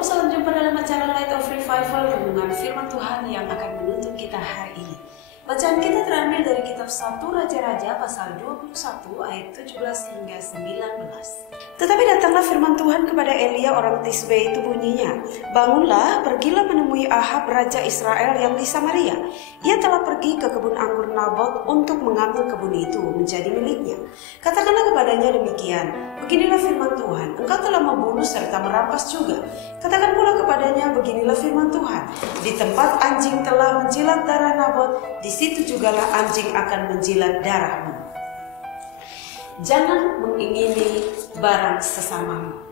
Shalom, salam jumpa dalam acara Light of Revival, renungan firman Tuhan yang akan menuntun kita hari ini. Bacaan kita terambil dari kitab 1 Raja-Raja pasal 21 ayat 17 hingga 19. Tetapi datanglah firman Tuhan kepada Elia orang Tisbe itu bunyinya, "Bangunlah, pergilah menemui Ahab raja Israel yang di Samaria. Ia telah pergi ke kebun anggur Nabot untuk mengambil kebun itu menjadi miliknya. Katakanlah kepadanya demikian, beginilah firman Tuhan, engkau telah membunuh serta merampas juga. Katakan pula kepadanya, beginilah firman Tuhan, di tempat anjing telah menjilat darah Nabot, di situ jugalah anjing akan menjilat darahmu. Jangan mengingini barang sesamamu."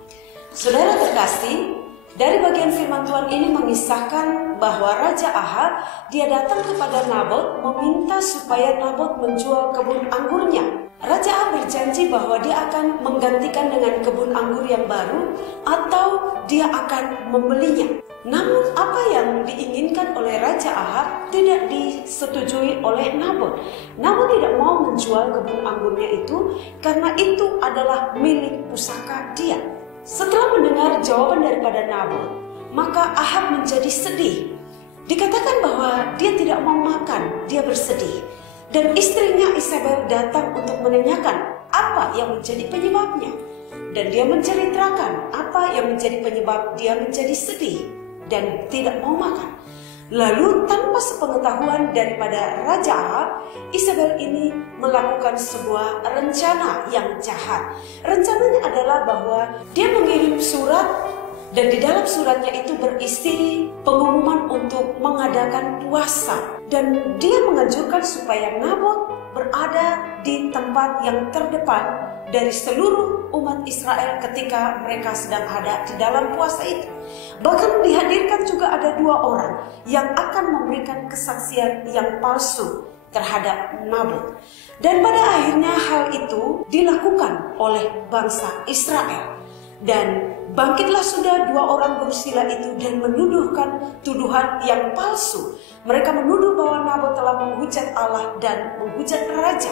Saudara terkasih, dari bagian firman Tuhan ini mengisahkan bahwa Raja Ahab, dia datang kepada Nabot meminta supaya Nabot menjual kebun anggurnya. Raja Ahab berjanji bahwa dia akan menggantikan dengan kebun anggur yang baru atau dia akan membelinya. Namun apa yang diinginkan oleh Raja Ahab tidak disetujui oleh Nabot. Nabot tidak mau menjual kebun anggurnya itu karena itu adalah milik pusaka dia. Setelah mendengar jawaban daripada Nabot, maka Ahab menjadi sedih. Dikatakan bahwa dia tidak mau makan, dia bersedih. Dan istrinya Isabel datang untuk menanyakan apa yang menjadi penyebabnya. Dan dia menceritakan apa yang menjadi penyebab dia menjadi sedih dan tidak mau makan. Lalu tanpa sepengetahuan daripada Raja Ahab, Isabel ini melakukan sebuah rencana yang jahat. Rencananya adalah bahwa dia mengirim surat, dan di dalam suratnya itu berisi pengumuman untuk mengadakan puasa. Dan dia menganjurkan supaya Nabot berada di tempat yang terdepan dari seluruh umat Israel ketika mereka sedang ada di dalam puasa itu. Bahkan dihadirkan juga ada 2 orang yang akan memberikan kesaksian yang palsu terhadap Nabot. Dan pada akhirnya hal itu dilakukan oleh bangsa Israel. Dan bangkitlah sudah 2 orang bersila itu dan menuduhkan tuduhan yang palsu. Mereka menuduh bahwa Nabot telah menghujat Allah dan menghujat raja.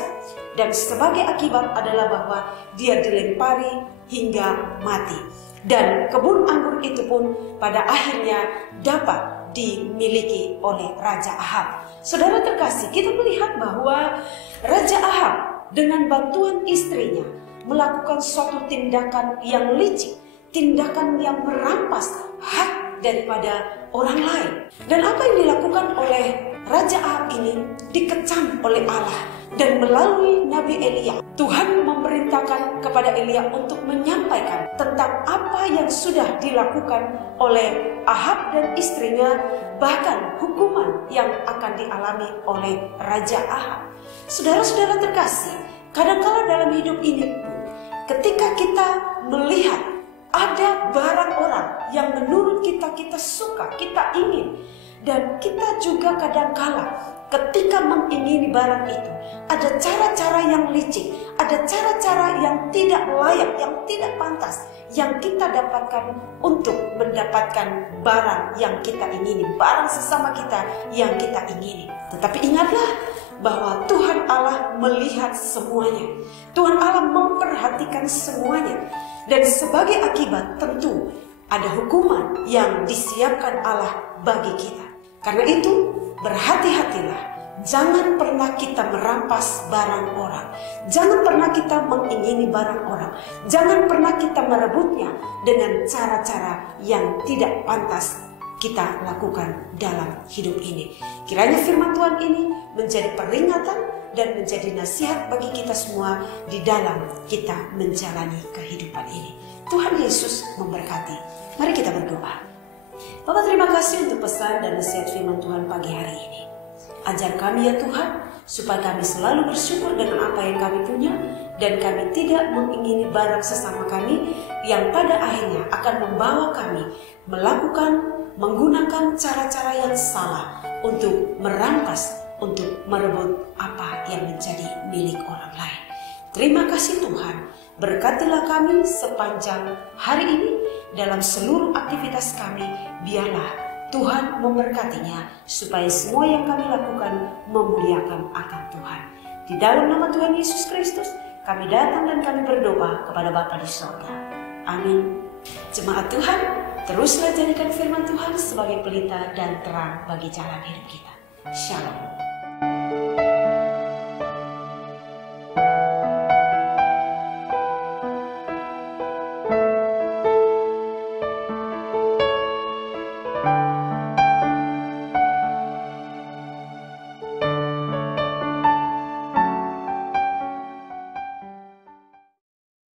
Dan sebagai akibat adalah bahwa dia dilempari hingga mati. Dan kebun anggur itu pun pada akhirnya dapat dimiliki oleh Raja Ahab. Saudara terkasih, kita melihat bahwa Raja Ahab dengan bantuan istrinya melakukan suatu tindakan yang licik, tindakan yang merampas hak daripada orang lain. Dan apa yang dilakukan oleh Raja Ahab ini dikecam oleh Allah. Dan melalui Nabi Elia, Tuhan memerintahkan kepada Elia untuk menyampaikan tentang apa yang sudah dilakukan oleh Ahab dan istrinya, bahkan hukuman yang akan dialami oleh Raja Ahab. Saudara-saudara terkasih, kadang-kala dalam hidup ini, ketika kita melihat ada barang orang yang menurut kita suka, kita ingin, dan kita juga kadang-kala ketika mengingini barang itu, ada cara-cara yang licik, ada cara-cara yang tidak layak, yang tidak pantas, yang kita dapatkan untuk mendapatkan barang yang kita ingini, barang sesama kita yang kita ingini. Tetapi ingatlah bahwa Tuhan Allah melihat semuanya. Tuhan Allah memperhatikan semuanya. Dan sebagai akibat tentu ada hukuman yang disiapkan Allah bagi kita. Karena itu berhati-hatilah. Jangan pernah kita merampas barang orang. Jangan pernah kita mengingini barang orang. Jangan pernah kita merebutnya dengan cara-cara yang tidak pantas kita lakukan dalam hidup ini. Kiranya firman Tuhan ini menjadi peringatan dan menjadi nasihat bagi kita semua di dalam kita menjalani kehidupan ini. Tuhan Yesus memberkati. Mari kita berdoa. Bapak, terima kasih untuk pesan dan nasihat firman Tuhan pagi hari ini. Ajar kami ya Tuhan, supaya kami selalu bersyukur dengan apa yang kami punya, dan kami tidak mengingini barang sesama kami yang pada akhirnya akan membawa kami menggunakan cara-cara yang salah untuk merampas, untuk merebut apa yang menjadi milik orang lain. Terima kasih Tuhan, berkatilah kami sepanjang hari ini dalam seluruh aktivitas kami. Biarlah Tuhan memberkatinya supaya semua yang kami lakukan memuliakan akan Tuhan. Di dalam nama Tuhan Yesus Kristus kami datang dan kami berdoa kepada Bapa di sorga. Amin. Jemaat Tuhan, teruslah jadikan firman Tuhan sebagai pelita dan terang bagi jalan hidup kita. Shalom.